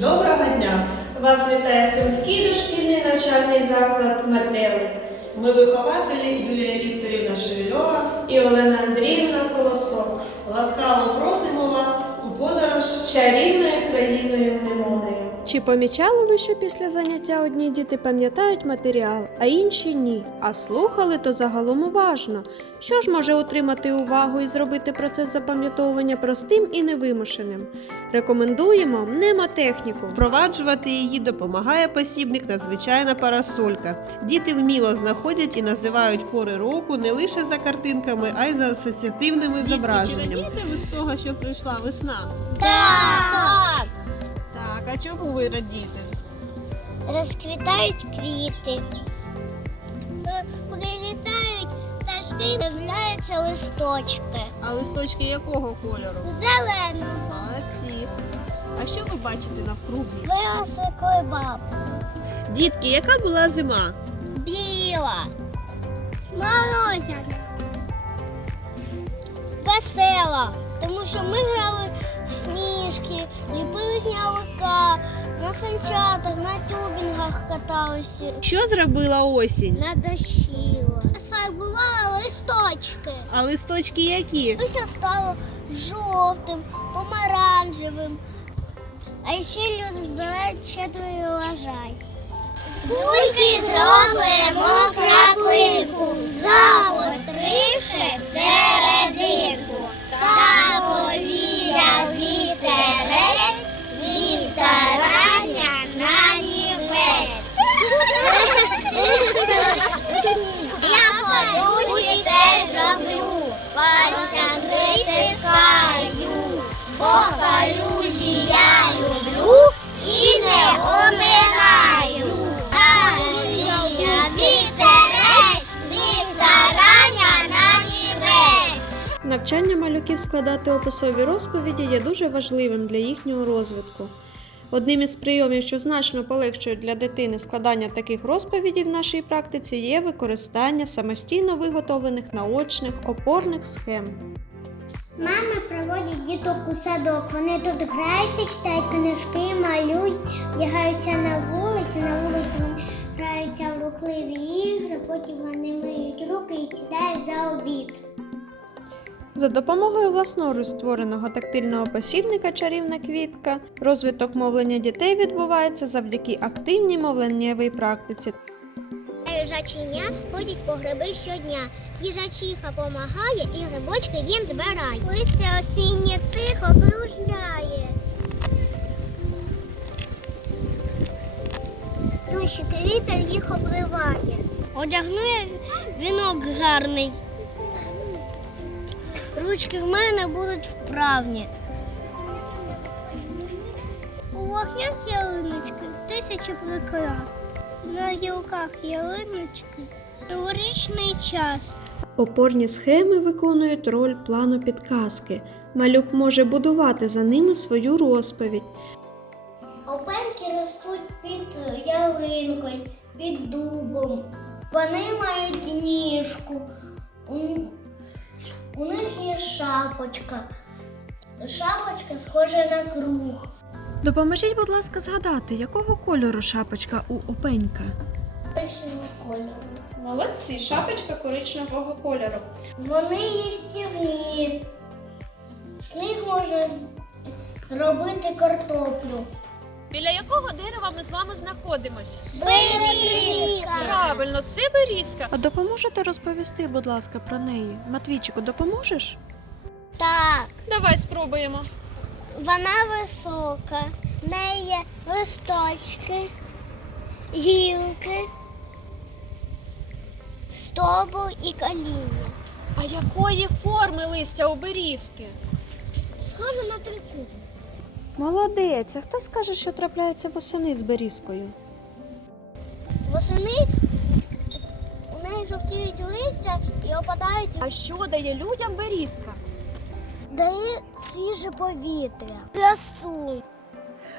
Доброго дня! Вас вітає Сумський дошкільний навчальний заклад Метелик Ми вихователі Юлія Вікторівна Шевельова. і Олена Андріївна Колосок Ласкаво просимо вас у подорож. чарівною країною. Чи помічали ви, що після заняття одні діти пам'ятають матеріал, а інші ні? А слухали то загалом уважно. Що ж може утримати увагу і зробити процес запам'ятовування простим і невимушеним? Рекомендуємо мнемотехніку. Впроваджувати її допомагає посібник та звичайна парасолька. Діти вміло знаходять і називають пори року не лише за картинками, а й за асоціативними зображеннями. Чи радієте ви з того, що прийшла весна? Так! Так, а чому ви радієте? Розквітають квіти. Е, Прилітають пташки, з'являються листочки. А листочки якого кольору? Зеленого. Молодці. А що ви бачите навкруги? Виросли баб. Дітки, яка була зима? Біла. Морозяна. Весела. Тому що ми грали сніжки, ліпили снялика, на санчатах, на тюбінгах каталися. Що зробила осінь? Надощила. Сфарбувала листочки. А листочки які? Усе стало жовтим, помаранчевим. А ще люди збирають щедрий урожай. З бульки зробимо краплинку, калюжі я люблю і не оминаю. Алія вітерець, і старання на нівець. Навчання малюків складати описові розповіді є дуже важливим для їхнього розвитку. Одним із прийомів, що значно полегшують для дитини складання таких розповідей в нашій практиці, є використання самостійно виготовлених наочних опорних схем. Мами проводять діток у садок. Вони тут граються, читають книжки, малюють, вдягаються на вулиці. На вулиці вони граються в рухливі ігри, потім вони миють руки і сідають за обід. За допомогою власноруч створеного тактильного посібника Чарівна квітка розвиток мовлення дітей відбувається завдяки активній мовленнєвій практиці. Їжаченя ходять по гриби щодня. Їжачиха помагає і грибочки їм збирає. Листя осіннє тихо кружляє. Дощик вітер їх обливає. Одягну вінок гарний. Ручки в мене будуть вправні. У вогнях ялиночки тисячі прикрас. На гілках ялиночки новорічний час. Опорні схеми виконують роль плану підказки. Малюк може будувати за ними свою розповідь. Опеньки ростуть під ялинкою, під дубом. Вони мають ніжку. У них є шапочка. Шапочка схожа на круг. Допоможіть, будь ласка, згадати, якого кольору шапочка у опенька. Коричневого кольору. Молодці, шапочка коричневого кольору. Вони їстівні. З них можна робити картоплю. Біля якого дерева ми з вами знаходимось? Берізка. Правильно, це берізка. А допоможете розповісти, будь ласка, про неї? Матвійчику, допоможеш? Так. Давай спробуємо. Вона висока, в неї є листочки, гілки, стобу і коління. А якої форми листя у берізки? Схоже на трикутник. Молодець, а хто скаже, що трапляється восени з берізкою? Восени у неї жовтіють листя і опадають. А що дає людям берізка? Дає свіже повітря, красу.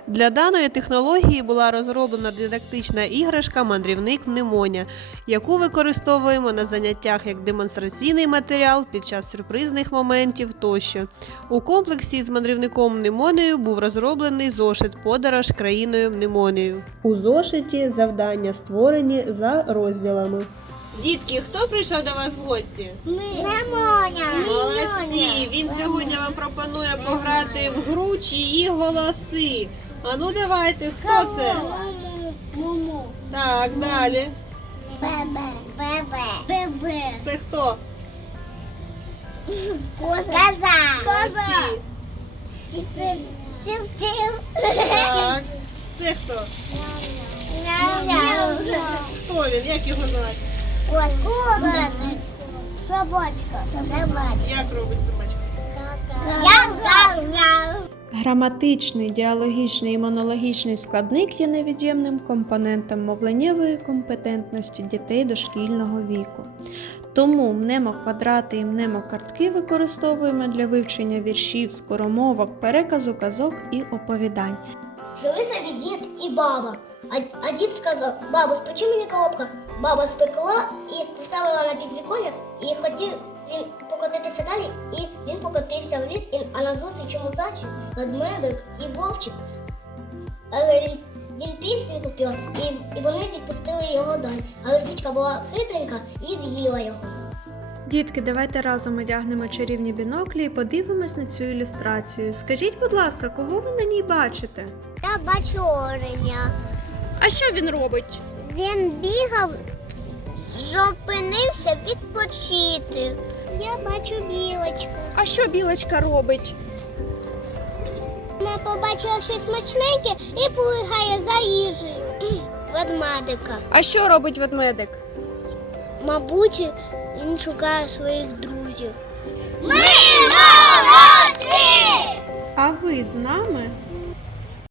Для даної технології була розроблена дидактична іграшка Мандрівник Мнемоня, яку використовуємо на заняттях як демонстраційний матеріал під час сюрпризних моментів тощо. У комплексі з мандрівником Мнемонею був розроблений зошит Подорож країною Мнемонею. У зошиті завдання створені за розділами. Дітки, хто прийшов до вас в гості? Лимоня. Молодці! Він сьогодні вам пропонує пограти в гру чиї голоси. А ну давайте, хто це? Муму. Так, далі. Бебе. Бебе. Бебе. Це хто? Коза. Молодці. Ців-ців. Так. Це хто? Хто він? Як його звати? Собачка. Собачка. Як робить собачка? Граматичний, діалогічний і монологічний складник є невід'ємним компонентом мовленнєвої компетентності дітей дошкільного віку. Тому мнемоквадрати і мнемокартки використовуємо для вивчення віршів, скоромовок, переказу казок і оповідань. Жили собі дід і баба. А, а дід сказав, бабу, спечи мені колобка. Баба спекла і поставила на підвіконня, і хотів він покотитися далі, і він покотився в ліс, і, а назустріч йому зайчик, ведмедик і вовчик. Але він, він пісню купив, і, і вони відпустили його далі. А лисичка була хитренька і з'їла його. Дітки, давайте разом одягнемо чарівні біноклі і подивимось на цю ілюстрацію. Скажіть, будь ласка, кого ви на ній бачите? Та бачу оленя. А що він робить? Він бігав, зупинився відпочити. Я бачу білочку. А що білочка робить? Вона побачила щось смачненьке і плигає за їжею. Ведмедика. А що робить ведмедик? Мабуть, він шукає своїх друзів. Ми молодці! А ви з нами?